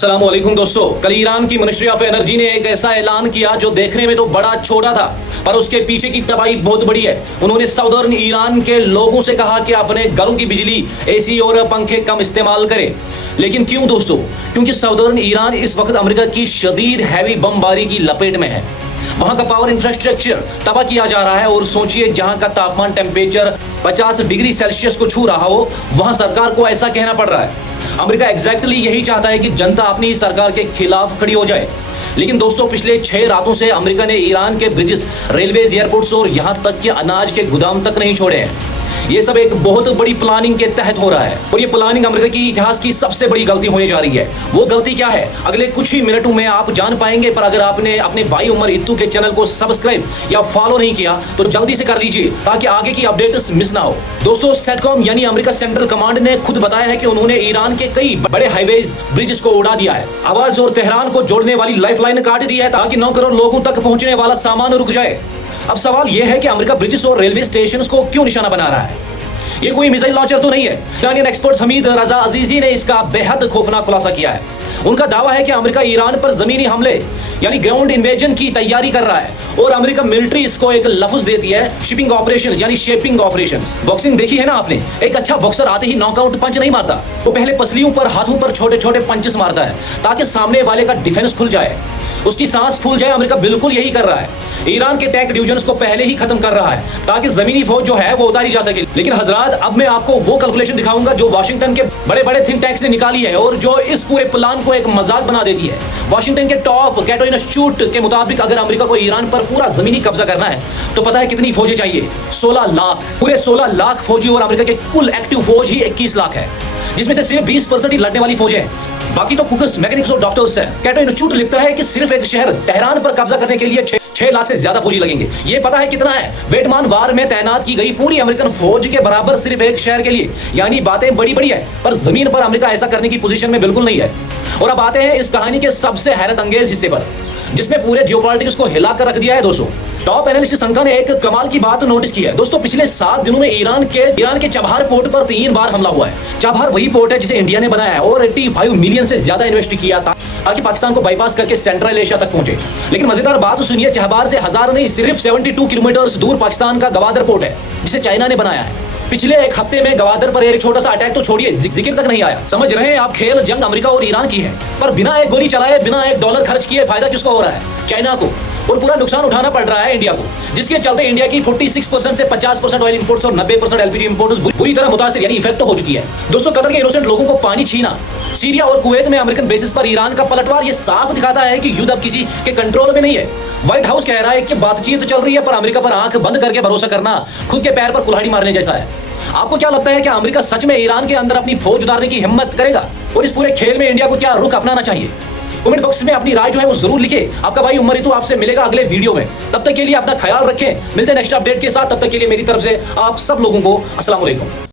अस्सलाम वालेकुम दोस्तों, कल ईरान की मिनिस्ट्री ऑफ एनर्जी ने एक ऐसा ऐलान किया जो देखने में तो बड़ा छोटा था, पर उसके पीछे की तबाही बहुत बड़ी है। उन्होंने साउदर्न ईरान के लोगों से कहा कि अपने घरों की बिजली, एसी और पंखे कम इस्तेमाल करें। लेकिन क्यों दोस्तों? क्योंकि साउदर्न ईरान इस वक्त अमेरिका की शदीद हैवी बमबारी की लपेट में है। वहां का पावर इंफ्रास्ट्रक्चर तबाह किया जा रहा है और सोचिए, जहां का तापमान टेम्परेचर 50 डिग्री सेल्सियस को छू रहा हो, वहां सरकार को ऐसा कहना पड़ रहा है। अमेरिका एग्जैक्टली यही चाहता है कि जनता अपनी सरकार के खिलाफ खड़ी हो जाए। लेकिन दोस्तों, पिछले 6 रातों से अमेरिका ने ईरान के ब्रिजेस, रेलवेज, एयरपोर्ट्स और यहां तक कि अनाज के गोदाम तक नहीं छोड़े हैं। ये सब एक बहुत बड़ी प्लानिंग के तहत हो रहा है और ये प्लानिंग अमेरिका की इतिहास की सबसे बड़ी गलती होने जा रही है। वो गलती क्या है, अगले कुछ ही मिनटों में आप जान पाएंगे। पर अगर आपने अपने भाई उमर इत्तू के चैनल को सब्सक्राइब या फॉलो नहीं किया तो जल्दी से कर लीजिए, ताकि आगे की अपडेट्स मिस ना हो। दोस्तों, सेटकॉम यानी अमेरिका सेंट्रल कमांड ने खुद बताया है कि उन्होंने ईरान के कई बड़े हाईवेज, ब्रिजेस को उड़ा दिया है। आवाज और तेहरान को जोड़ने वाली लाइफलाइन काट दी है, ताकि 9 करोड़ लोगों तक पहुंचने वाला सामान रुक जाए। अब सवाल यह है कि अमेरिका ब्रिजेस और रेलवे स्टेशन को क्यों निशाना बना रहा है? ये कोई मिसाइल लॉन्चर तो नहीं है। ईरानियन एक्सपर्ट हमीद रजा अजीजी ने इसका बेहद खौफनाक खुलासा किया है। उनका दावा है कि अमेरिका ईरान पर जमीनी हमले यानी ग्राउंड इन्वेजन की तैयारी कर रहा है और अमेरिका मिलिट्री इसको एक लफ्ज देती है, शिपिंग ऑपरेशंस यानी शेपिंग ऑपरेशंस। बॉक्सिंग देखी है ना आपने? एक अच्छा बॉक्सर आते ही नॉकआउट पंच नहीं मारता, वो पहले पसलियों पर, हाथों पर छोटे छोटे पंचेस मारता है, ताकि सामने वाले का डिफेंस खुल जाए, उसकी सांस फूल जाए। अमेरिका बिल्कुल यही कर रहा है। ईरान के टैंक डिवीजन्स को पहले ही खत्म कर रहा है, ताकि जमीनी फौज जो है वो उतारी जा सके। लेकिन हजरात, अब मैं आपको वो कैलकुलेशन दिखाऊंगा जो वाशिंगटन के बड़े बड़े थिंक टैंक्स ने निकाली है और जो इस पूरे प्लान को एक मजाक बना देती है। वाशिंगटन के टॉप कैटो इंस्टीट्यूट के मुताबिक अगर अमेरिका को ईरान पर पूरा जमीनी कब्जा करना है तो पता है कितनी फौजें चाहिए? 16 लाख। पूरे 16 लाख फौजी और अमेरिका के कुल एक्टिव फौज ही 21 लाख है, जिसमें से सिर्फ 20% ही लड़ने वाली फौजें हैं। बाकी तो कुकर्स, मैकेनिक्स और डॉक्टर्स हैं। कैटो इंस्टीट्यूट लिखता है कि सिर्फ एक शहर तेहरान पर कब्जा करने के लिए 6 लाख से ज्यादा फौजी लगेंगे। ये पता है कितना है? वेटमान वार में तैनात की गई पूरी अमेरिकन फौज के बराबर सिर्फ एक शहर के लिए। यानी बातें बड़ी बड़ी है, पर जमीन पर अमेरिका ऐसा करने की पोजीशन में बिल्कुल नहीं है। और अब आते हैं इस कहानी के सबसे हैरत अंगेज हिस्से पर, जिसने पूरे जियोपॉलिटिक्स को हिला कर रख दिया है। दोस्तों, टॉप एनालिस्ट संघा ने एक कमाल की बात नोटिस की है। दोस्तों, पिछले 7 दिनों में ईरान के चबहार पोर्ट पर 3 बार हमला हुआ है। चबहार वही पोर्ट है जिसे इंडिया ने बनाया है और 85 मिलियन से ज्यादा इन्वेस्ट किया था, ताकि पाकिस्तान को बाईपास करके सेंट्रल एशिया तक पहुंचे। लेकिन मजेदार बात सुनिए, चबहार से 1000 नहीं, सिर्फ 72 किलोमीटर दूर पाकिस्तान का गवादर पोर्ट है, जिसे चाइना ने बनाया है। पिछले एक हफ्ते में गवादर पर एक छोटा सा अटैक तो छोड़िए, जिक्र तक नहीं आया। समझ रहे हैं आप, खेल जंग अमेरिका और ईरान की है, पर बिना एक गोली चलाए, बिना एक डॉलर खर्च किए फायदा किसको हो रहा है? चाइना को। और पूरा नुकसान उठाना पड़ रहा है इंडिया को, जिसके चलते इंडिया की 46% से 50% ऑयल इंपोर्ट्स और 90% एलपीजी इंपोर्ट्स बुरी तरह मुतासिर यानी इफेक्ट हो चुकी है। दोस्तों, कतर के इनोसेंट लोगों को पानी छीना, सीरिया और कुवैत में अमेरिकन बेसिस पर ईरान का पलटवार, ये साफ दिखाता है कि युद्ध अब किसी के कंट्रोल में नहीं है। व्हाइट हाउस कह रहा है कि बातचीत चल रही है, पर अमेरिका पर आंख बंद करके भरोसा करना खुद के पैर पर कुल्हाड़ी मारने जैसा है। आपको क्या लगता है कि अमेरिका सच में ईरान के अंदर अपनी फौज उतारने की हिम्मत करेगा? और इस पूरे खेल में इंडिया को क्या रुख अपनाना चाहिए? कमेंट बॉक्स में अपनी राय जो है वो जरूर लिखें। आपका भाई उमर इत्तू आपसे मिलेगा अगले वीडियो में। तब तक के लिए अपना ख्याल रखें। मिलते हैं नेक्स्ट अपडेट के साथ। तब तक के लिए मेरी तरफ से आप सब लोगों को अस्सलाम वालेकुम।